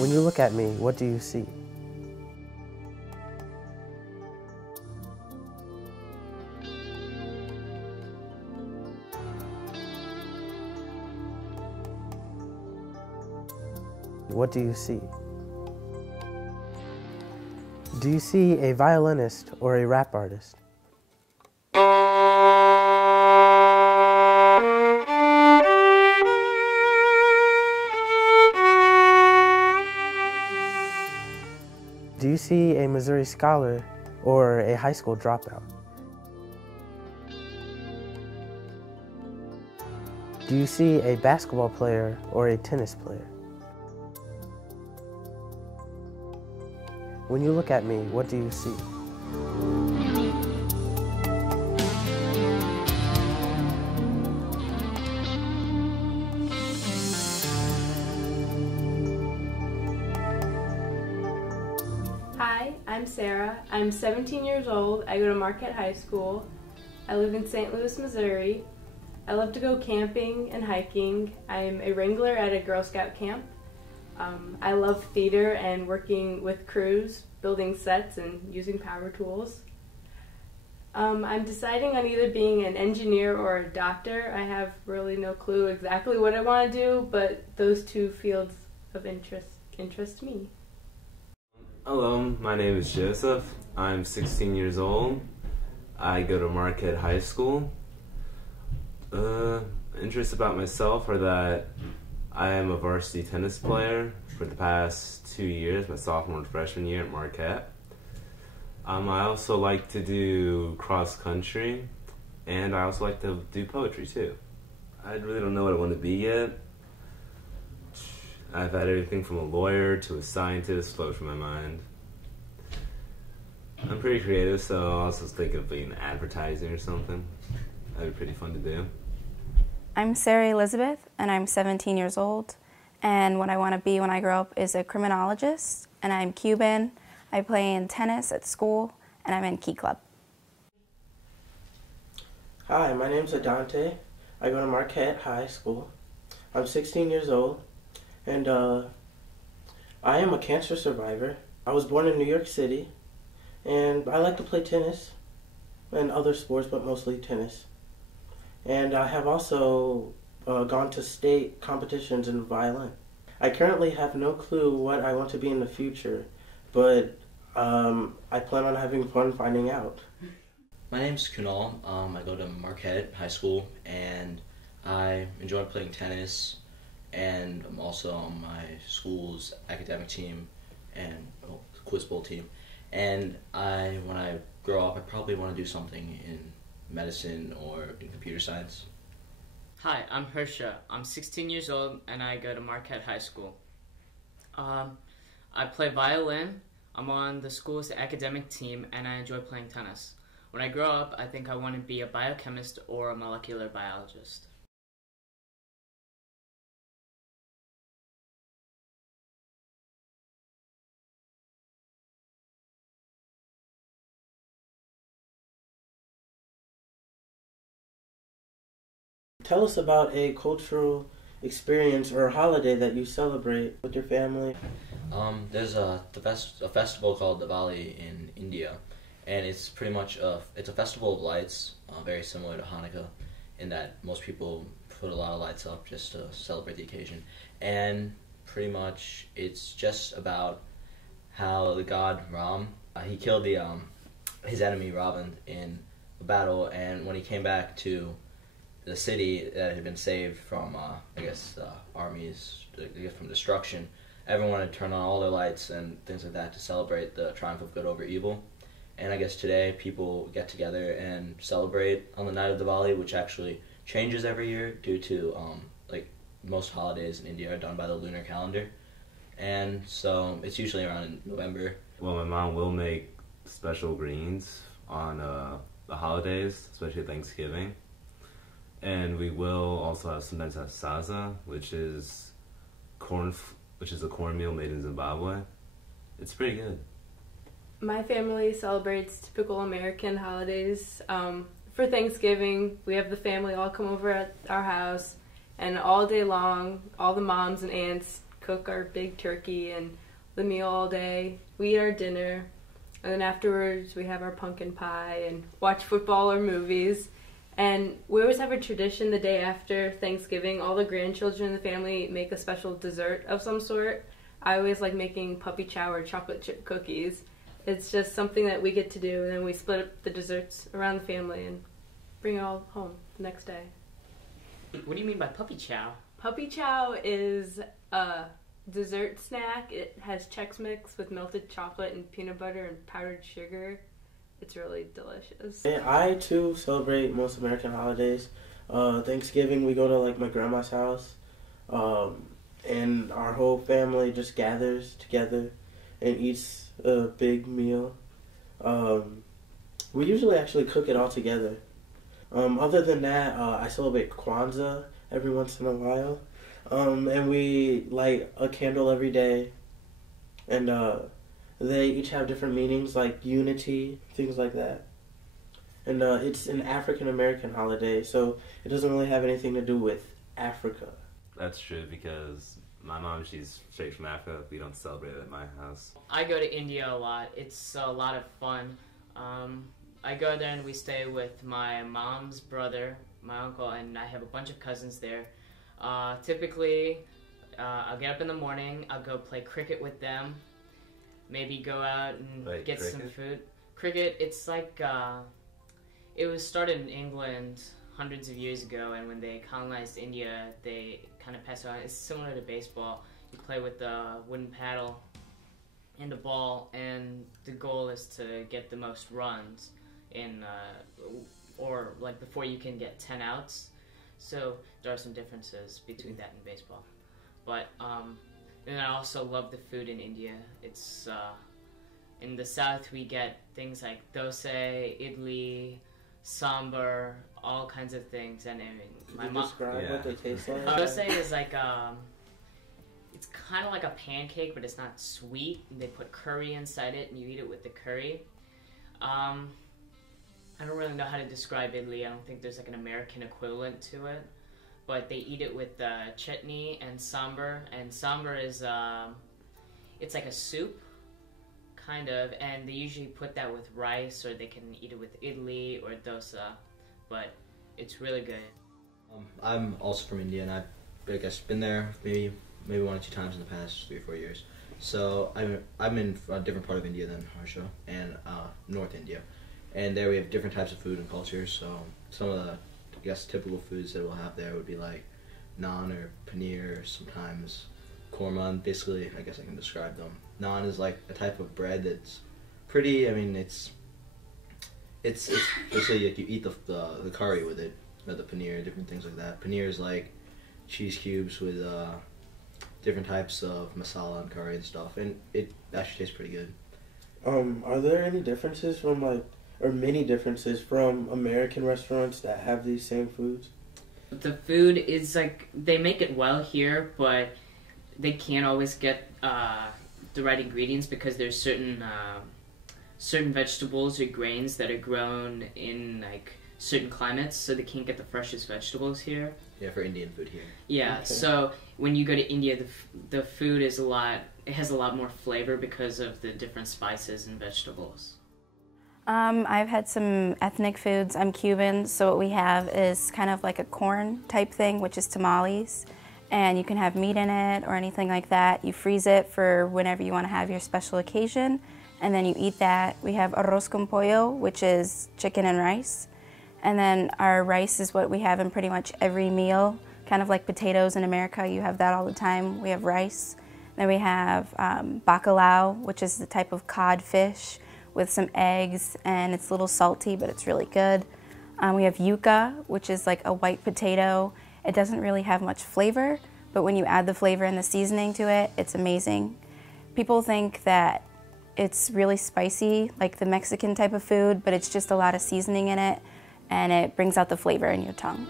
When you look at me, what do you see? What do you see? Do you see a violinist or a rap artist? Do you see a Missouri scholar or a high school dropout? Do you see a basketball player or a tennis player? When you look at me, what do you see? Hi, I'm Sarah. I'm 17 years old. I go to Marquette High School. I live in St. Louis, Missouri. I love to go camping and hiking. I'm a wrangler at a Girl Scout camp. I love theater and working with crews, building sets and using power tools. I'm deciding on either being an engineer or a doctor. I have really no clue exactly what I want to do, but those two fields of interest me. Hello, my name is Joseph. I'm 16 years old. I go to Marquette High School. Interests about myself are that I am a varsity tennis player for the past 2 years, my sophomore and freshman year at Marquette. I also like to do cross country, and I also like to do poetry too. I really don't know what I want to be yet. I've had everything from a lawyer to a scientist float through my mind. I'm pretty creative, so I was thinking of being advertising or something. That'd be pretty fun to do. I'm Sarah Elizabeth, and I'm 17 years old. And what I want to be when I grow up is a criminologist, and I'm Cuban. I play in tennis at school, and I'm in Key Club. Hi, my name's Adante. I go to Marquette High School. I'm 16 years old, and I am a cancer survivor. I was born in New York City, and I like to play tennis and other sports, but mostly tennis. And I have also gone to state competitions in violin. I currently have no clue what I want to be in the future, but I plan on having fun finding out. My name's Kunal. I go to Marquette High School, and I enjoy playing tennis, and I'm also on my school's academic team and quiz bowl team. And when I grow up, I probably want to do something in medicine or in computer science. Hi, I'm Hersha. I'm 16 years old and I go to Marquette High School. I play violin. I'm on the school's academic team and I enjoy playing tennis. When I grow up, I think I want to be a biochemist or a molecular biologist. Tell us about a cultural experience or a holiday that you celebrate with your family. There's a festival called Diwali in India, and it's pretty much it's a festival of lights, very similar to Hanukkah, in that most people put a lot of lights up just to celebrate the occasion. And pretty much it's just about how the god Ram, he killed his enemy Ravan in a battle, and when he came back to the city that had been saved from, armies, from destruction, everyone had turned on all their lights and things like that to celebrate the triumph of good over evil. And I guess today people get together and celebrate on the night of Diwali, which actually changes every year due to, most holidays in India are done by the lunar calendar. And so it's usually around in November. Well, my mom will make special greens on the holidays, especially Thanksgiving. And we will also sometimes have saza, which is a cornmeal made in Zimbabwe. It's pretty good. My family celebrates typical American holidays. For Thanksgiving, we have the family all come over at our house, and all day long, all the moms and aunts cook cook our big turkey and the meal all day. We eat our dinner, and then afterwards we have our pumpkin pie and watch football or movies. And we always have a tradition the day after Thanksgiving. All the grandchildren in the family make a special dessert of some sort. I always like making puppy chow or chocolate chip cookies. It's just something that we get to do, and then we split up the desserts around the family and bring it all home the next day. What do you mean by puppy chow? Puppy chow is a dessert snack. It has Chex Mix with melted chocolate and peanut butter and powdered sugar. It's really delicious. I too celebrate most American holidays. Thanksgiving we go to like my grandma's house, and our whole family just gathers together and eats a big meal. We usually actually cook it all together. Other than that, I celebrate Kwanzaa every once in a while, and we light a candle every day, and they each have different meanings like unity, things like that. And it's an African American holiday, so it doesn't really have anything to do with Africa. That's true because my mom, she's straight from Africa. We don't celebrate it at my house. I go to India a lot. It's a lot of fun. I go there and we stay with my mom's brother, my uncle, and I have a bunch of cousins there. Typically, I'll get up in the morning, I'll go play cricket with them, maybe go out and get cricket? some food. Cricket, it's like, it was started in England hundreds of years ago, and when they colonized India, they kind of passed it on. It's similar to baseball. You play with the wooden paddle and a ball, and the goal is to get the most runs in, or like before you can get 10 outs. So there are some differences between that and baseball. But and I also love the food in India. It's in the south we get things like dosa, idli, sambar, all kinds of things. And I mean, Can you describe what they taste like? Dosa is like it's kind of like a pancake, but it's not sweet. They put curry inside it, and you eat it with the curry. I don't really know how to describe idli. I don't think there's like an American equivalent to it. But they eat it with chutney and sambar. And sambar is, it's like a soup, kind of. And they usually put that with rice, or they can eat it with idli or dosa. But it's really good. I'm also from India, and I've, I guess, been there maybe 1 or 2 times in the past 3 or 4 years. So I'm in a different part of India than Harsha, and North India. And there we have different types of food and cultures. So some of the, I guess, typical foods that we'll have there would be like naan or paneer, sometimes korma. And basically, I guess I can describe them. Naan is like a type of bread that's pretty. I mean, it's basically like you eat the curry with it, the paneer, different things like that. Paneer is like cheese cubes with different types of masala and curry and stuff, and it actually tastes pretty good. Are there any differences from or many differences from American restaurants that have these same foods? The food is like, they make it well here, but they can't always get the right ingredients because there's certain vegetables or grains that are grown in like certain climates, so they can't get the freshest vegetables here. Yeah, for Indian food here. Yeah, okay. So when you go to India, the food is it has a lot more flavor because of the different spices and vegetables. I've had some ethnic foods. I'm Cuban, so what we have is kind of like a corn type thing, which is tamales. And you can have meat in it or anything like that. You freeze it for whenever you want to have your special occasion, and then you eat that. We have arroz con pollo, which is chicken and rice. And then our rice is what we have in pretty much every meal, kind of like potatoes in America. You have that all the time. We have rice. Then we have bacalao, which is the type of cod fish with some eggs, and it's a little salty, but it's really good. We have yuca, which is like a white potato. It doesn't really have much flavor, but when you add the flavor and the seasoning to it, it's amazing. People think that it's really spicy, like the Mexican type of food, but it's just a lot of seasoning in it, and it brings out the flavor in your tongue.